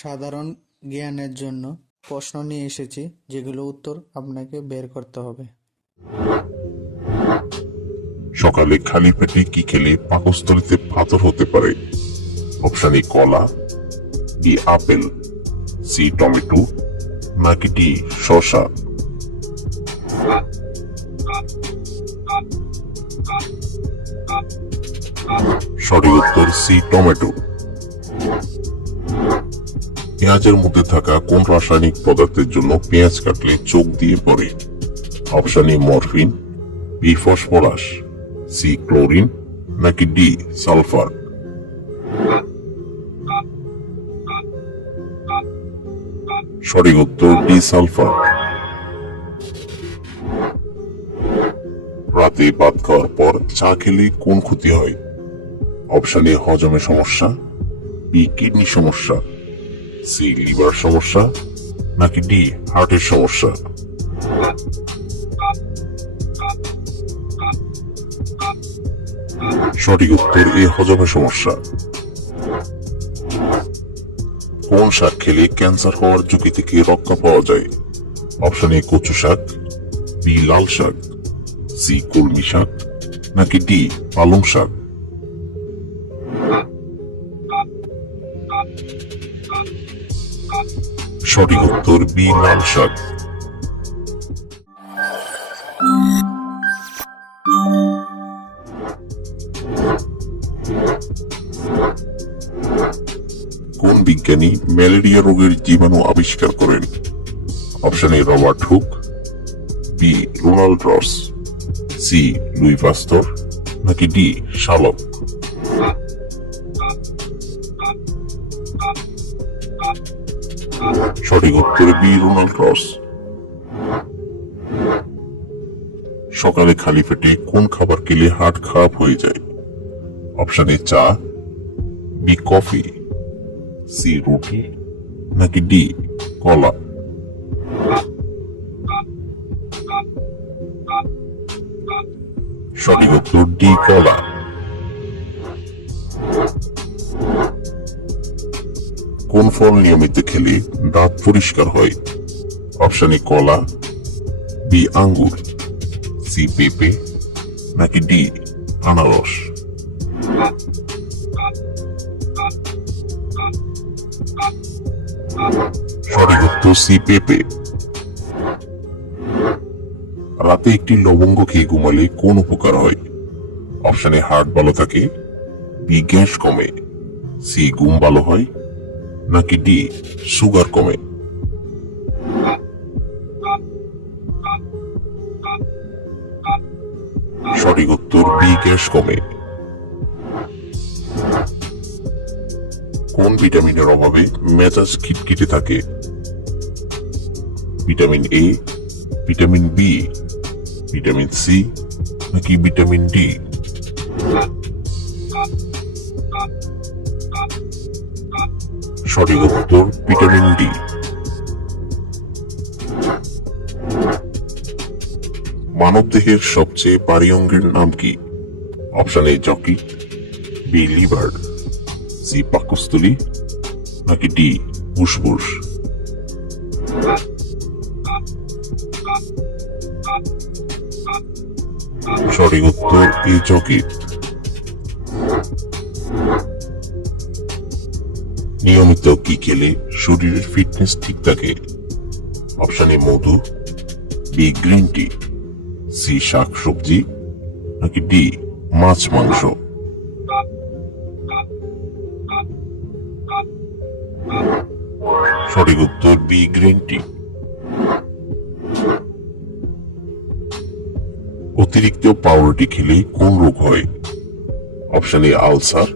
সাধারণ জ্ঞানের জন্য প্রশ্ন নিয়ে এসেছি, যেগুলো উত্তর আপনাকে বের করতে হবে। সকালে খালি পেটে কি খেলে পাকস্থলীতে পাথর হতে পারে? অপশন এ কলা, বি আপেল, সি টমেটো, নাকি ডি শসা? সঠিক উত্তর সি টমেটো। পেঁয়াজের মধ্যে থাকা কোন রাসায়নিক পদার্থের জন্য পেঁয়াজ কাটলে চোখ দিয়ে পড়ে? Option A morphine, B phosphorus, C chlorine, নাকি ডি সালফার? সঠিক উত্তর ডি সালফার। রাতে ভাত খাওয়ার পর চা খেলে কোন ক্ষতি হয়? অপশন এ হজমে সমস্যা, বি কিডনি সমস্যা, সি লিভার সমস্যা, নাকি ডি হার্টের সমস্যা? সঠিক উত্তর এ হজমের সমস্যা। কোন শাক খেলে ক্যান্সার হওয়ার ঝুঁকি থেকে রক্ষা পাওয়া যায়? অপশন এ কচু শাক, বি লাল শাক, সি কলমি শাক, নাকি ডি পালং শাক? সঠিক উত্তর বি লাল শাক। কোন বিজ্ঞানী ম্যালেরিয়া রোগের জীবাণু আবিষ্কার করেন? Option A Robert Hooke, B Ronald Ross, C Louis Pasteur, নাকি ডি শালক? সঠিক উত্তর বি রোনাল্ড রস। সকালে খালি পেটে কোন খাবার খেলে হার্ট খারাপ হয়ে যায়? অপশন এ চা, বি কফি, সি রুটি, নাকি ডি কলা? সঠিক উত্তর ডি কলা। কোন ফল নিয়মিত খেলে দাঁত পরিষ্কার হয়? অপশন এ কলা, বি আঙ্গুর, সি পেঁপে, নাকি ডি আনারস? সঠিক উত্তর সি পেঁপে। রাতে একটি লবঙ্গ খেয়ে ঘুমালে কোন উপকার হয়? অপশনে হার্ট ভালো থাকে, বি গ্যাস কমে, সি ঘুম ভালো হয়, নাকি ডি সুগার কমে? সঠিক উত্তর বি গ্যাস কমে। কোন ভিটামিনের অভাবে মেজাজ খিটখিটে থাকে? Vitamin A, vitamin B, vitamin C, নাকি ভিটামিন ডি? সঠিক উত্তর ভিটামিন ডি। মানব দেহের সবচেয়ে ভারী অঙ্গের নাম কি? অপশন এ যকৃৎ, বি লিভার, সি পাকস্থলী, নাকি ডি ফুসফুস? সঠিক উত্তর এ যকৃৎ। নিয়মিত কি খেলে শরীরের ফিটনেস ঠিক থাকে? অপশন এ মধু, বি গ্রিন টি, সি শাক সবজি, নাকি ডি মাছ মাংস? সঠিক উত্তর বি গ্রিন টি। অতিরিক্ত পাউরুটি খেলে কোন রোগ হয়? Option A ulcer,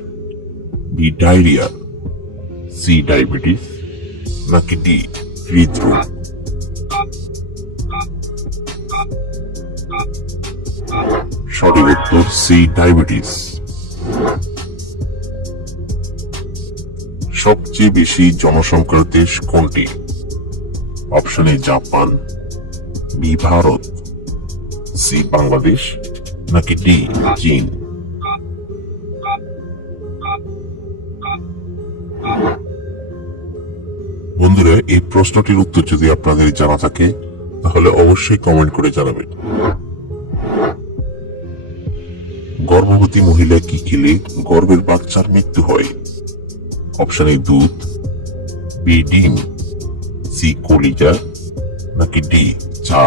B diarrhoea, C diabetes, নাকি ডি হৃদরোগ? সঠিক উত্তর সি ডায়াবেটিস। সবচেয়ে বেশি জনসংখ্যার দেশ কোনটি? Option A Japan, B Bharat, C Bangladesh, নাকি ডি চীন? বন্ধুরা, এই প্রশ্নটির উত্তর যদি আপনাদের জানা থাকে তাহলে অবশ্যই কমেন্ট করে জানাবেন। গর্ভবতী মহিলা কি খেলে গর্ভের বাচ্চার মৃত্যু হয়? অপশন এ দুধ, বি ডিম, সি কলিজা, নাকি ডি চা?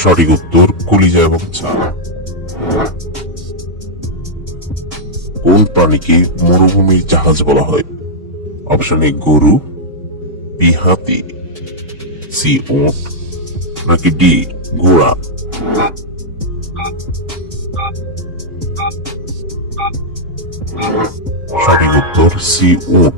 সঠিক উত্তর কলিজা এবং চা। কোন প্রাণীকে মরুভূমির জাহাজ বলা হয়? অপশন এ গরু, বি হাতি, সি উট, নাকি ডি ঘোড়া? সঠিক উত্তর সি উট।